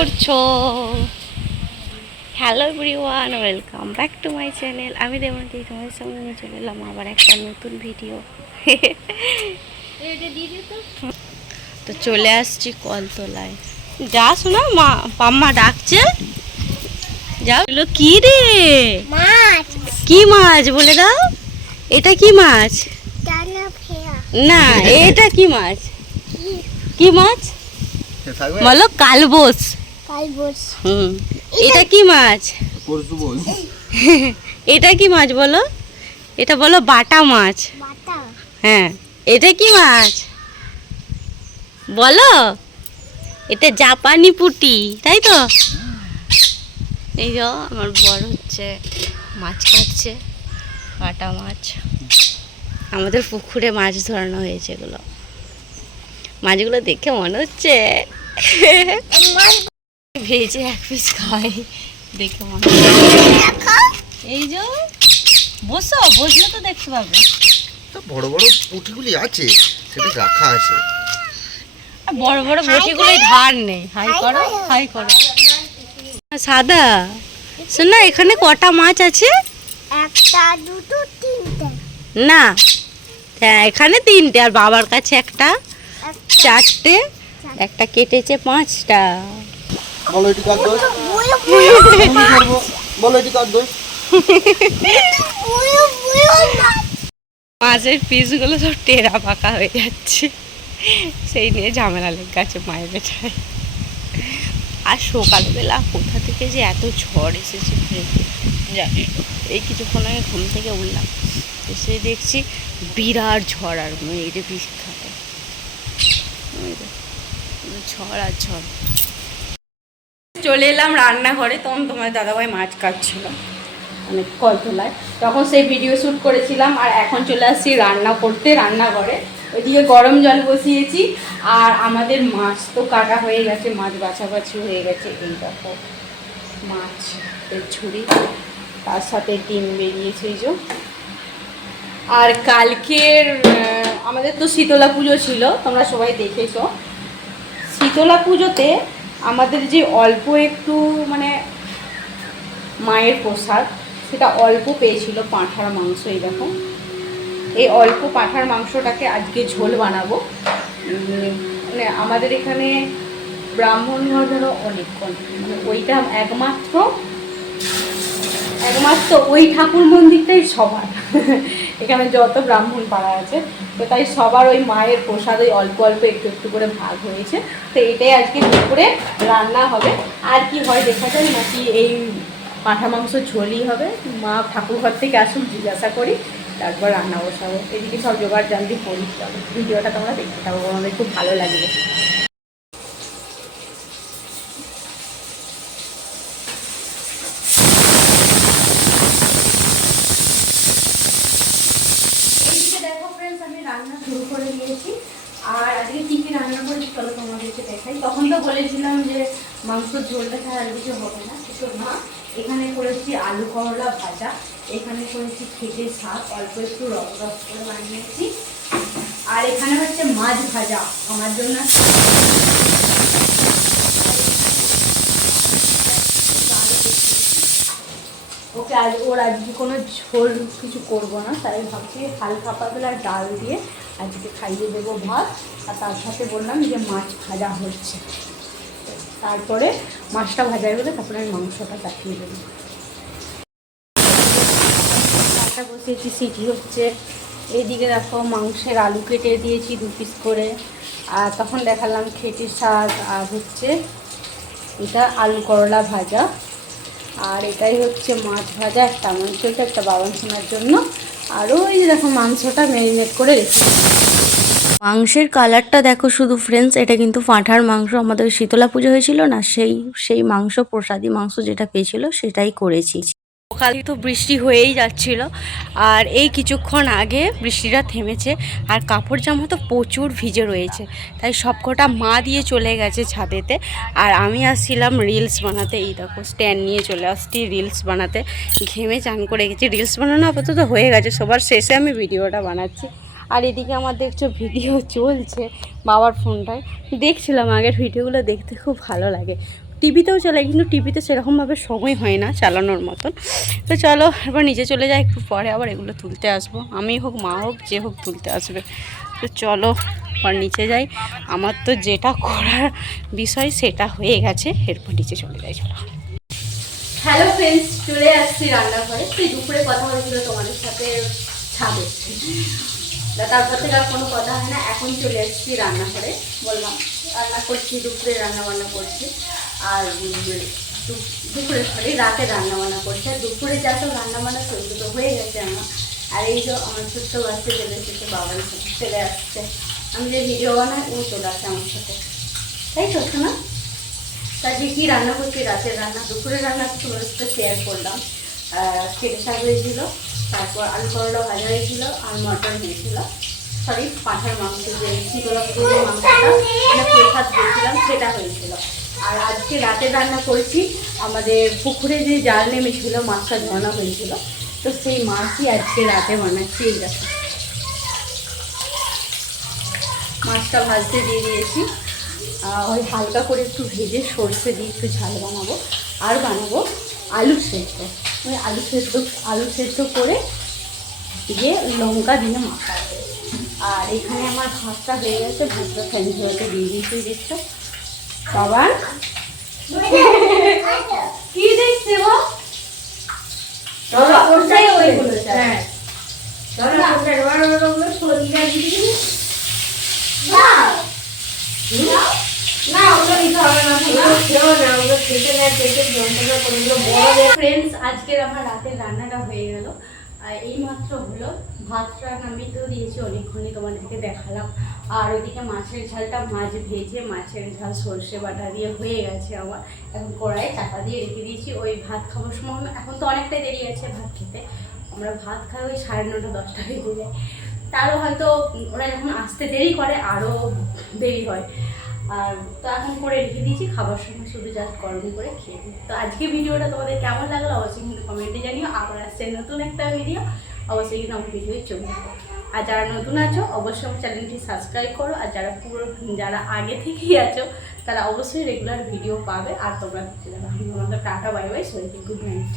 করছো? Hello everyone, welcome back to my channel. আমি দেবন্তী, তোমার সঙ্গে নিয়ে চলে এলাম আবার একটা নতুন ভিডিও। তো চলে আসছি কলতলায়। যা শোনা, মা পাম্মা ডাকছে, যাও। কি রে? মাছ। কি মাছ বলে দাও? এটা কি মাছ? না, এটা কি মাছ? কি মাছ বলো? কালবোস। এটা কি মাছ? এটা কি মাছ বলো? এটা বলো বাটা মাছ। হ্যাঁ, এটা কি মাছ বলো? এটা জাপানি পুঁটি, তাই তো? এই যে আমার বড় হচ্ছে মাছ কাটছে, বাটা মাছ। আমাদের পুকুরে মাছ ধরানো হয়েছে। এগুলো মাছগুলো দেখে মনে হচ্ছে ভেজে এক পিস খাই, দেখে মনে হচ্ছে। এই যে বসলে তো দেখতে পাবে। বড় বড় পুঁটিগুলি আছে, সেটা রাখা আছে। বড় বড় পুঁটিগুলোই ধার নেই। হাই করো, হাই করো। সাদা শোনা, এখানে কটা মাছ আছে? একটা, দুটো, তিনটে। না, হ্যাঁ এখানে তিনটে, আর বাবার কাছে একটা, চারটে। একটা কেটেছে, পাঁচটা। বলো এটি কার দোষ? বলো এটি কার দোষ? মাছের পিসগুলো সব টেরা পাকা হয়ে যাচ্ছে, সেই নিয়ে ঝামেলা লেগে গেছে মায়ের বেটায়। আর সকালবেলা কোথা থেকে যে এত ঝড় এসেছে জানি। এই কিছুক্ষণ আগে ঘুম থেকে উঠলাম, এসে দেখছি বিরাট ঝড়। আর এই যে বিখ্যাত ঝড় আর ঝড়। চলে এলাম রান্নাঘরে, তখন তোমার দাদাভাই মাছ কাটছিল মানে কলতলায়, তখন সেই ভিডিও শ্যুট করেছিলাম। আর এখন চলে আসছি রান্না করতে রান্নাঘরে। ওইদিকে গরম জল বসিয়েছি, আর আমাদের মাছ তো কাটা হয়ে গেছে, মাছ বাছাবাছি হয়ে গেছে। এই দেখো মাছের ঝুড়ি, তার সাথে ডিম বেরিয়েছে এই যে। আর কালকের আমাদের তো শীতলা পুজো ছিল, তোমরা সবাই দেখেছো। শীতলা পুজোতে আমাদের যে অল্প একটু মানে মায়ের প্রসাদ, সেটা অল্প পেয়েছিল পাঁঠার মাংস। এই দেখো, এই অল্প পাঁঠার মাংসটাকে আজকে ঝোল বানাবো। মানে আমাদের এখানে ব্রাহ্মণ ঘরেরও অনেক কম, মানে ওইটা একমাত্র ওই ঠাকুর মন্দিরটাই সবার। এখানে যত ব্রাহ্মণ পাড়া আছে, তো তাই সবার ওই মায়ের প্রসাদ ওই অল্প অল্প একটু একটু করে ভাগ হয়েছে। তো এটাই আজকে দুপুরে রান্না হবে। আর কি হয় দেখা যায়, নাকি এই পাঁঠা মাংস ঝোলই হবে। মা ঠাকুর ঘর থেকে আসুন, জিজ্ঞাসা করি, তারপর রান্না বসাবো। এদিকে সব জোগাড় জানতে করি। ভিডিওটা তোমরা দেখতে থাকো, আমাদের খুব ভালো লাগবে। আমি রান্না শুরু করে দিয়েছি। আর আজকে কী কী রান্না করেছি চলো তোমাদেরকে দেখাই। তখন তো বলেছিলাম যে মাংসর ঝোলটা ছাড়া আর কিছু হবে না, কিছু না। এখানে করেছি আলু করলা ভাজা, এখানে করেছি খেতে শাক, অল্প একটু রস করে বানিয়েছি। আর এখানে হচ্ছে মাছ ভাজা আমার জন্য। ওকে ওর আজকে কোনো ঝোল কিছু করবো না, তাই ভাবছি হালকা পাতলা ডাল দিয়ে আজকে খাইয়ে দেবো ভাত। আর তার সাথে বললাম যে মাছ ভাজা হচ্ছে, তারপরে মাছটা ভাজা হলে তারপরে আমি মাংসটা চাপিয়ে দেবো। ডালটা বসিয়েছি, সিটি হচ্ছে। এইদিকে দেখো মাংসের আলু কেটে দিয়েছি 2 পিস করে। আর তখন দেখালাম খেটে শাক, আর হচ্ছে এটা আলু করলা ভাজা। আর এটাই হচ্ছে মাছ ভাজা, একটা আমার চলছে, একটা বাবান শোনার জন্য। আরও এই যে দেখো মাংসটা ম্যারিনেট করে রেখেছি। মাংসের কালারটা দেখো শুধু ফ্রেন্ডস, এটা কিন্তু পাঁঠার মাংস। আমাদের শীতলা পুজো হয়েছিল না, সেই মাংস, প্রসাদী মাংস যেটা পেয়েছিল সেটাই করেছি। সকালে তো বৃষ্টি হয়েই যাচ্ছিল, আর এই কিছুক্ষণ আগে বৃষ্টিটা থেমেছে। আর কাপড় জামা তো প্রচুর ভিজে রয়েছে, তাই সবকটা মা দিয়ে চলে গেছে ছাদেতে। আর আমি আসছিলাম রিলস বানাতে। এই দেখো স্ট্যান্ড নিয়ে চলে আসছি রিলস বানাতে। ঘেমে চান করে গেছি। রিলস বানানো আপাতত হয়ে গেছে, সবার শেষে আমি ভিডিওটা বানাচ্ছি। আর এদিকে আমার দেখছো ভিডিও চলছে বাবার ফোনটায়। দেখছিলাম আগের ভিডিওগুলো, দেখতে খুব ভালো লাগে। টিভিতেও চালাই, কিন্তু টিভিতে সেরকমভাবে সময় হয় না চালানোর মতন। তো চলো এবার নিচে চলে যাই, একটু পরে আবার এগুলো তুলতে আসবো, আমি হোক মা হোক যে হোক তুলতে আসবে। তো চলো এবার নিচে যাই, আমার তো যেটা করার বিষয় সেটা হয়ে গেছে, এরপর নিচে চলে যাই। চলো। হ্যালো ফ্রেন্ডস, চলে আসছি রান্নাঘরে। সেই দুপুরে কথা হয়েছিল তোমাদের সাথে ছাদে, তারপর থেকে আর কোনো কথা হয় না। এখন চলে আসছি রান্নাঘরে, বললাম রান্না করছি, দুপুরে রান্না বান্না করছি। আর দুপুরে সরি রাতে রান্না বান্না করছি। আর দুপুরে যা সব রান্না বান্না সেগুলো তো হয়ে গেছে আমার। আর এই যে আমার ছোট্ট বাচ্চা চলে এসেছে, বাবার সাথে চলে আসছে, আমি যে ভিডিও বানাই ও চলে আসছে আমার সাথে, তাই তো না? তাকে কী রান্না করছি, রাতের রান্না দুপুরের রান্না তোমার সাথে শেয়ার করলাম। কেটে শাক হয়েছিল, তারপর আলু করলা ভাজা হয়েছিল, আর মটন হয়েছিল, সরি পাঁঠার মাংস, যে শীতলা পুজোর মাংসটা প্রসাদ দিয়েছিলাম সেটা হয়েছিল। আর আজকে রাতের রান্না করেছি, আমাদের পুকুরে যে জাল নেমেছিল, মাছটা ধরানো হয়েছিল, তো সেই মাছই আজকে রাতে বানাচ্ছি। এই দেখো মাছটা ভাজতে দিয়ে দিয়েছি, ওই হালকা করে একটু ভেজে সর্ষে দিয়ে একটু ঝাল বানাবো। আর বানাবো আলু সেদ্ধ, ওই আলু সেদ্ধ করে দিয়ে লঙ্কা দিয়ে মাখাবো। আর এখানে আমার ভাতটা হয়ে গেছে, ভাতটা ফ্যানগুলোতে দিয়ে দিয়েছি। দেখছো বাবা কি দেখছে গো? ফ্রেন্ডস, আজকের আমার রাতের রান্নাটা হয়ে গেল। আর এই মাত্র হলো, ভাতটা নামিয়েও দিয়েছি অনেকক্ষণই, তোমাদেরকে দেখালাম। আর ওইদিকে মাছের ঝালটা, মাছ ভেজে মাছের ঝাল সর্ষে বাটা দিয়ে হয়ে গেছে আমার। এখন কড়াইয়ে চাপা দিয়ে রেখে দিয়েছি, ওই ভাত খাবার সময়, এখন তো অনেকটাই দেরি আছে ভাত খেতে, আমরা ভাত খাই ওই 9:30 10টা বেজে যায়। তারও হয়তো ওরা যখন আসতে দেরি করে আরও দেরি হয়। আর তো এখন করে রেখে দিয়েছি, খাবার সময় শুধু জাস্ট গরম করে খেয়ে দিই। তো আজকে ভিডিওটা তোমাদের কেমন লাগলো অবশ্যই কিন্তু কমেন্টে জানিও। আবার আসছে নতুন একটা ভিডিও, অবশ্যই কিন্তু আমার ভিডিওই চলে যাবে। আর যারা নতুন আছো অবশ্যই আমার চ্যানেলটি সাবস্ক্রাইব করো, আর যারা আগে থেকেই আছো তারা অবশ্যই রেগুলার ভিডিও পাবে। আর তোমরা আমাকে টাটা বাই বাই, সবাইকে গুড নাইট।